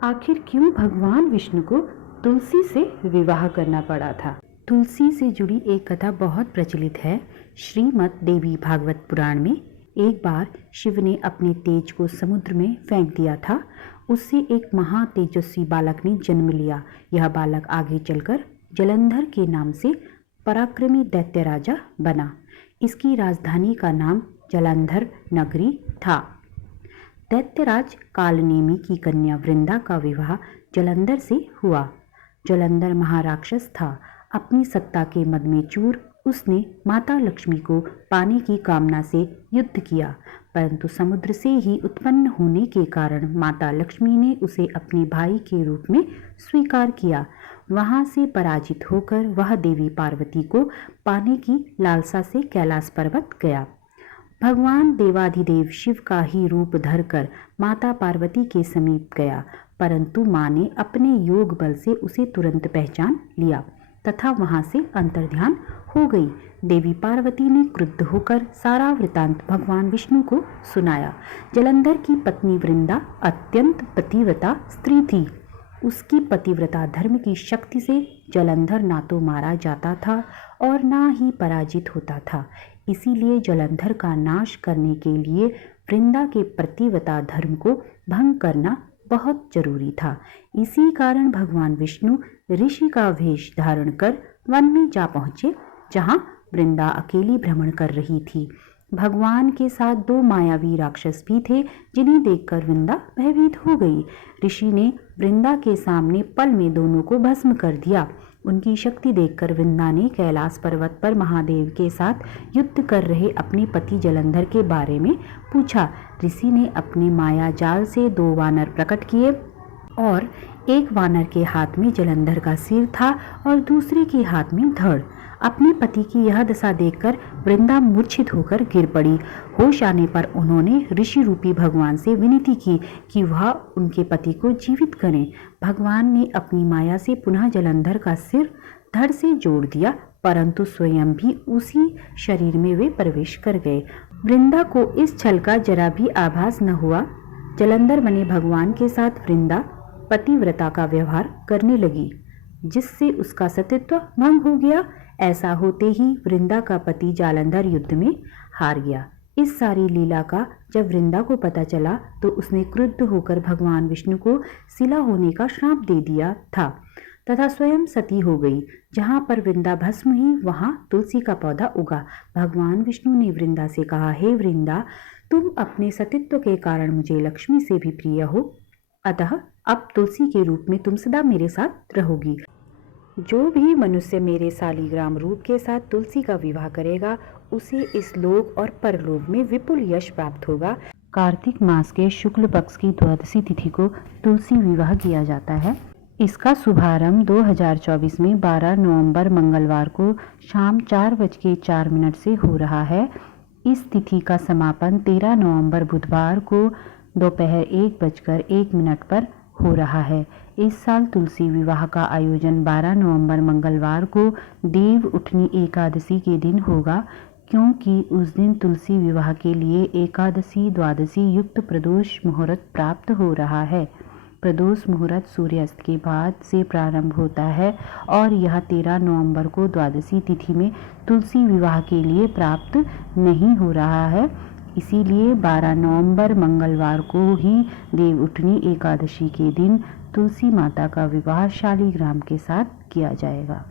आखिर क्यों भगवान विष्णु को तुलसी से विवाह करना पड़ा था? तुलसी से जुड़ी एक कथा बहुत प्रचलित है। श्रीमद् देवी भागवत पुराण में एक बार शिव ने अपने तेज को समुद्र में फेंक दिया था। उससे एक महा तेजस्वी बालक ने जन्म लिया। यह बालक आगे चलकर जलंधर के नाम से पराक्रमी दैत्य राजा बना। इसकी राजधानी का नाम जलंधर नगरी था। दैत्यराज कालनेमी की कन्या वृंदा का विवाह जलंधर से हुआ। जलंधर महाराक्षस था। अपनी सत्ता के मद में चूर उसने माता लक्ष्मी को पाने की कामना से युद्ध किया, परंतु समुद्र से ही उत्पन्न होने के कारण माता लक्ष्मी ने उसे अपने भाई के रूप में स्वीकार किया। वहां से पराजित होकर वह देवी पार्वती को पाने की लालसा से कैलाश पर्वत गया। भगवान देवाधिदेव शिव का ही रूप धरकर माता पार्वती के समीप गया, परंतु मां ने अपने योग बल से उसे तुरंत पहचान लिया तथा वहां से अंतर्ध्यान हो गई। देवी पार्वती ने क्रुद्ध होकर सारा वृतांत भगवान विष्णु को सुनाया। जलंधर की पत्नी वृंदा अत्यंत पतिव्रता स्त्री थी। उसकी पतिव्रता धर्म की शक्ति से जलंधर ना तो मारा जाता था और ना ही पराजित होता था। इसीलिए जलंधर का नाश करने के लिए वृंदा के पतिव्रता धर्म को भंग करना बहुत जरूरी था। इसी कारण भगवान विष्णु ऋषि का वेश धारण कर वन में जा पहुंचे, जहां वृंदा अकेली भ्रमण कर रही थी। भगवान के साथ दो मायावी राक्षस भी थे, जिन्हें देखकर वृंदा भयभीत हो गई। ऋषि ने वृंदा के सामने पल में दोनों को भस्म कर दिया। उनकी शक्ति देखकर वृंदा ने कैलाश पर्वत पर महादेव के साथ युद्ध कर रहे अपने पति जलंधर के बारे में पूछा। ऋषि ने अपने माया जाल से दो वानर प्रकट किए और एक वानर के हाथ में जलंधर का सिर था और दूसरे के हाथ में धड़। अपने पति की यह दशा देखकर वृंदा मूर्छित होकर गिर पड़ी। होश आने पर उन्होंने ऋषि रूपी भगवान से विनती की कि वह उनके पति को जीवित करें। भगवान ने अपनी माया से पुनः जलंधर का सिर धड़ से जोड़ दिया, परंतु स्वयं भी उसी शरीर में वे प्रवेश कर गए। वृंदा को इस छल का जरा भी आभास न हुआ। जलंधर बने भगवान के साथ वृंदा पतिव्रता का व्यवहार करने लगी, जिससे उसका सतीत्व भंग हो गया। ऐसा होते ही वृंदा का पति जालंधर युद्ध में हार गया। इस सारी लीला का जब वृंदा को पता चला तो उसने क्रुद्ध होकर भगवान विष्णु को शिला होने का श्राप दे दिया था तथा स्वयं सती हो गई। जहां पर वृंदा भस्म हुई वहां तुलसी का पौधा उगा। भगवान विष्णु ने वृंदा से कहा, हे वृंदा, तुम अपने सतीत्व के कारण मुझे लक्ष्मी से भी प्रिय हो, अतः अब तुलसी के रूप में तुम सदा मेरे साथ रहोगी। जो भी मनुष्य मेरे शालिग्राम रूप के साथ तुलसी का विवाह करेगा, उसे इस लोक और परलोक में विपुल यश प्राप्त होगा। कार्तिक मास के शुक्ल पक्ष की द्वादशी तिथि को तुलसी विवाह किया जाता है। इसका शुभारंभ 2024 में 12 नवंबर मंगलवार को शाम 4:04 से हो रहा है। इस तिथि का समापन 13 नवंबर बुधवार को दोपहर 1:01 पर हो रहा है। इस साल तुलसी विवाह का आयोजन 12 नवंबर मंगलवार को देव उठनी एकादशी के दिन होगा, क्योंकि उस दिन तुलसी विवाह के लिए एकादशी द्वादशी युक्त प्रदोष मुहूर्त प्राप्त हो रहा है। प्रदोष मुहूर्त सूर्यास्त के बाद से प्रारंभ होता है और यह 13 नवंबर को द्वादशी तिथि में तुलसी विवाह के लिए प्राप्त नहीं हो रहा है। इसीलिए 12 नवंबर मंगलवार को ही देव उठनी एकादशी के दिन तुलसी माता का विवाह शालिग्राम के साथ किया जाएगा।